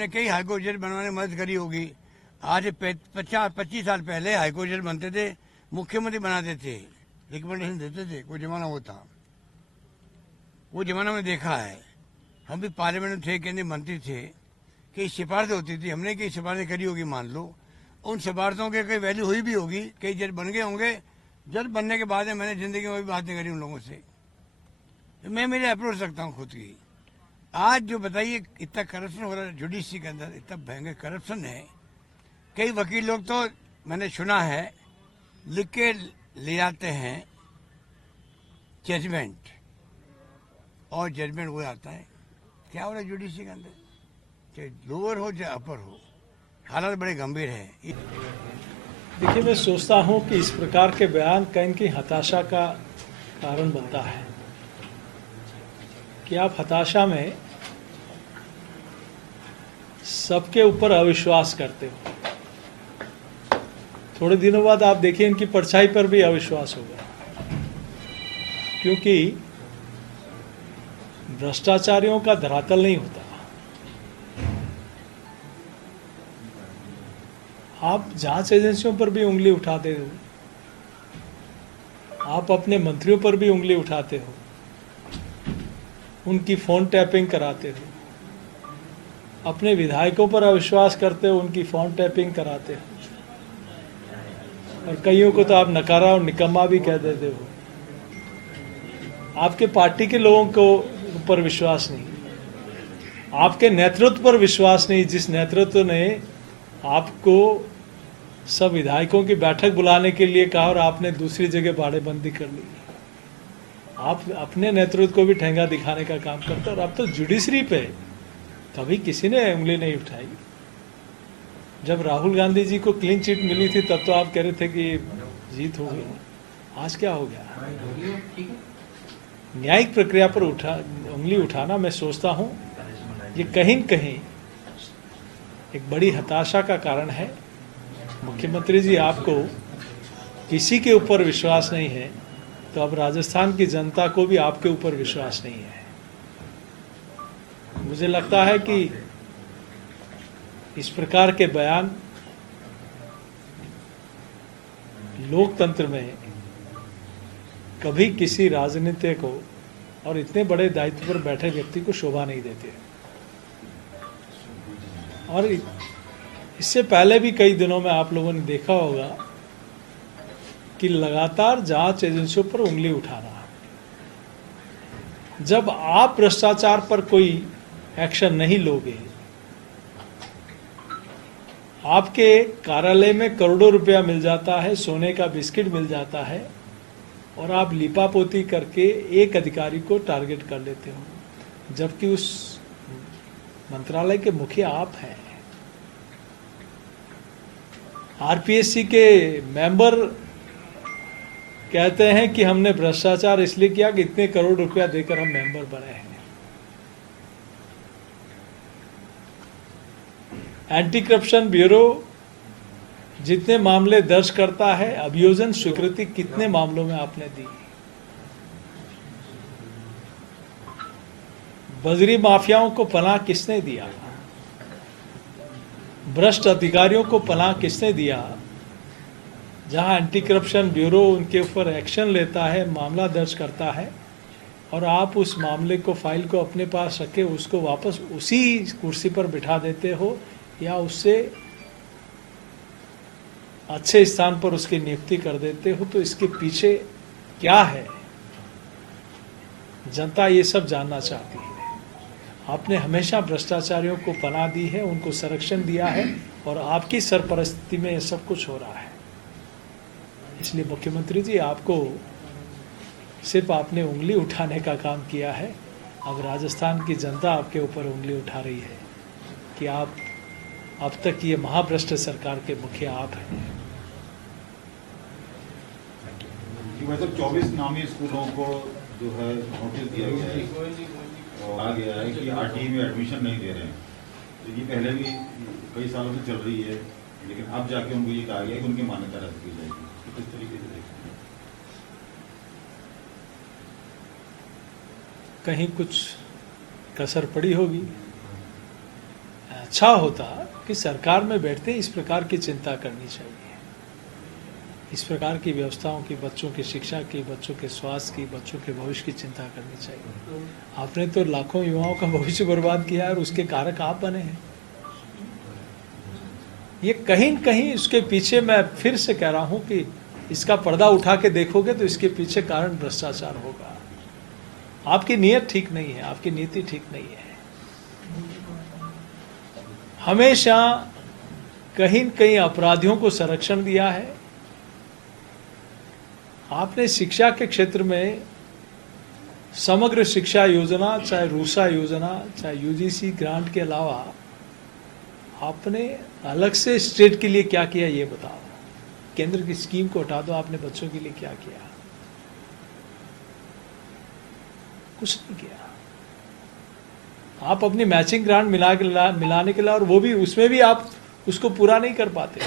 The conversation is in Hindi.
हमने कई हाईकोर्ट जज बनवाने में मदद करी होगी। आज 25 साल पहले हाईकोर्ट जज बनते थे, मुख्यमंत्री बनाते थे, रिकमेंडेशन देते थे, कोई जमाना वो था, वो जमाना में देखा है। हम भी पार्लियामेंट में थे, केंद्रीय मंत्री थे, कई सिफारिशें होती थी, हमने कई सिफारिशें करी होगी, मान लो उन सिफारिशों के कई वैल्यू हुई भी होगी, कई जज बन गए होंगे। जज बनने के बाद मैंने जिंदगी में भी बात नहीं करी उन लोगों से, मैं मेरे अप्रोच रखता हूँ खुद की। आज जो बताइए इतना करप्शन हो रहा है जुडिशरी के अंदर, इतना भयंकर करप्शन है। कई वकील लोग तो मैंने सुना है लिख के ले आते हैं जजमेंट, और जजमेंट वो आता है। क्या हो रहा है जुडिशरी के अंदर, चाहे लोअर हो चाहे अपर हो, हालात बड़े गंभीर है। देखिए, मैं सोचता हूं कि इस प्रकार के बयान कहीं की हताशा का कारण बनता है कि आप हताशा में सबके ऊपर अविश्वास करते हो। थोड़े दिनों बाद आप देखिए इनकी परछाई पर भी अविश्वास होगा, क्योंकि भ्रष्टाचारियों का धरातल नहीं होता। आप जांच एजेंसियों पर भी उंगली उठाते हो, आप अपने मंत्रियों पर भी उंगली उठाते हो, उनकी फोन टैपिंग कराते हो, अपने विधायकों पर अविश्वास करते हो, उनकी फोन टैपिंग कराते हो, और कईयों को तो आप नकारा और निकम्मा भी कह देते हो। आपके पार्टी के लोगों को ऊपर विश्वास नहीं, आपके नेतृत्व पर विश्वास नहीं, जिस नेतृत्व ने आपको सब विधायकों की बैठक बुलाने के लिए कहा और आपने दूसरी जगह बाड़ेबंदी कर ली। आप अपने नेतृत्व को भी ठेंगा दिखाने का काम करते हो, और अब तो जुडिशरी पे कभी किसी ने उंगली नहीं उठाई। जब राहुल गांधी जी को क्लीन चिट मिली थी तब तो आप कह रहे थे कि जीत हो गई, आज क्या हो गया? न्यायिक प्रक्रिया पर उंगली उठाना, मैं सोचता हूं ये कहीं न कहीं एक बड़ी हताशा का कारण है। मुख्यमंत्री जी, आपको किसी के ऊपर विश्वास नहीं है, तो अब राजस्थान की जनता को भी आपके ऊपर विश्वास नहीं है। मुझे लगता है कि इस प्रकार के बयान लोकतंत्र में कभी किसी राजनीतिक को और इतने बड़े दायित्व पर बैठे व्यक्ति को शोभा नहीं देते। और इससे पहले भी कई दिनों में आप लोगों ने देखा होगा कि लगातार जांच एजेंसियों पर उंगली उठाना। जब आप भ्रष्टाचार पर कोई एक्शन नहीं लोगे, आपके कार्यालय में करोड़ों रुपया मिल जाता है, सोने का बिस्किट मिल जाता है, और आप लिपापोती करके एक अधिकारी को टारगेट कर लेते हो, जबकि उस मंत्रालय के मुखिया आप हैं। आरपीएससी के मेंबर कहते हैं कि हमने भ्रष्टाचार इसलिए किया कि इतने करोड़ रुपया देकर हम मेंबर बने हैं। एंटी करप्शन ब्यूरो जितने मामले दर्ज करता है, अभियोजन स्वीकृति कितने मामलों में आपने दी? बजरी माफियाओं को पनाह किसने दिया? भ्रष्ट अधिकारियों को पनाह किसने दिया? जहां एंटी करप्शन ब्यूरो उनके ऊपर एक्शन लेता है, मामला दर्ज करता है, और आप उस मामले को, फाइल को अपने पास रखे उसको वापस उसी कुर्सी पर बिठा देते हो, या उससे अच्छे स्थान पर उसकी नियुक्ति कर देते हो, तो इसके पीछे क्या है? जनता ये सब जानना चाहती है। आपने हमेशा भ्रष्टाचारियों को पनाह दी है, उनको संरक्षण दिया है, और आपकी सरपरस्ती में ये सब कुछ हो रहा है। इसलिए मुख्यमंत्री जी, आपको सिर्फ आपने उंगली उठाने का काम किया है, अब राजस्थान की जनता आपके ऊपर उंगली उठा रही है कि आप अब तक ये महाभ्रष्ट सरकार के मुखिया आप हैं। मतलब 24 नामी स्कूलों को जो है नोटिस दिया गया है, आ गया है कि आरटीई में एडमिशन नहीं दे रहे हैं। तो ये पहले भी कई सालों से चल रही है, लेकिन अब जाके उनको ये कहा गया है कि उनकी मान्यता रद्द की जाएगी। तो किस तरीके से देखते हैं? कहीं कुछ कसर पड़ी होगी, अच्छा होता कि सरकार में बैठते इस प्रकार की चिंता करनी चाहिए, इस प्रकार की व्यवस्थाओं की, बच्चों की शिक्षा की, बच्चों के स्वास्थ्य की, बच्चों के भविष्य की चिंता करनी चाहिए। आपने तो लाखों युवाओं का भविष्य बर्बाद किया और उसके कारक आप बने हैं। ये कहीं न कहीं इसके पीछे, मैं फिर से कह रहा हूं कि इसका पर्दा उठा के देखोगे तो इसके पीछे कारण भ्रष्टाचार होगा। आपकी नीयत ठीक नहीं है, आपकी नीति ठीक नहीं है। हमेशा कहीं न कहीं अपराधियों को संरक्षण दिया है। आपने शिक्षा के क्षेत्र में समग्र शिक्षा योजना, चाहे रूसा योजना, चाहे यूजीसी ग्रांट के अलावा आपने अलग से स्टेट के लिए क्या किया ये बताओ। केंद्र की स्कीम को हटा दो, आपने बच्चों के लिए क्या किया? कुछ नहीं किया। आप अपनी मैचिंग ग्रांट मिलाने के लिए, और वो भी उसमें भी आप उसको पूरा नहीं कर पाते।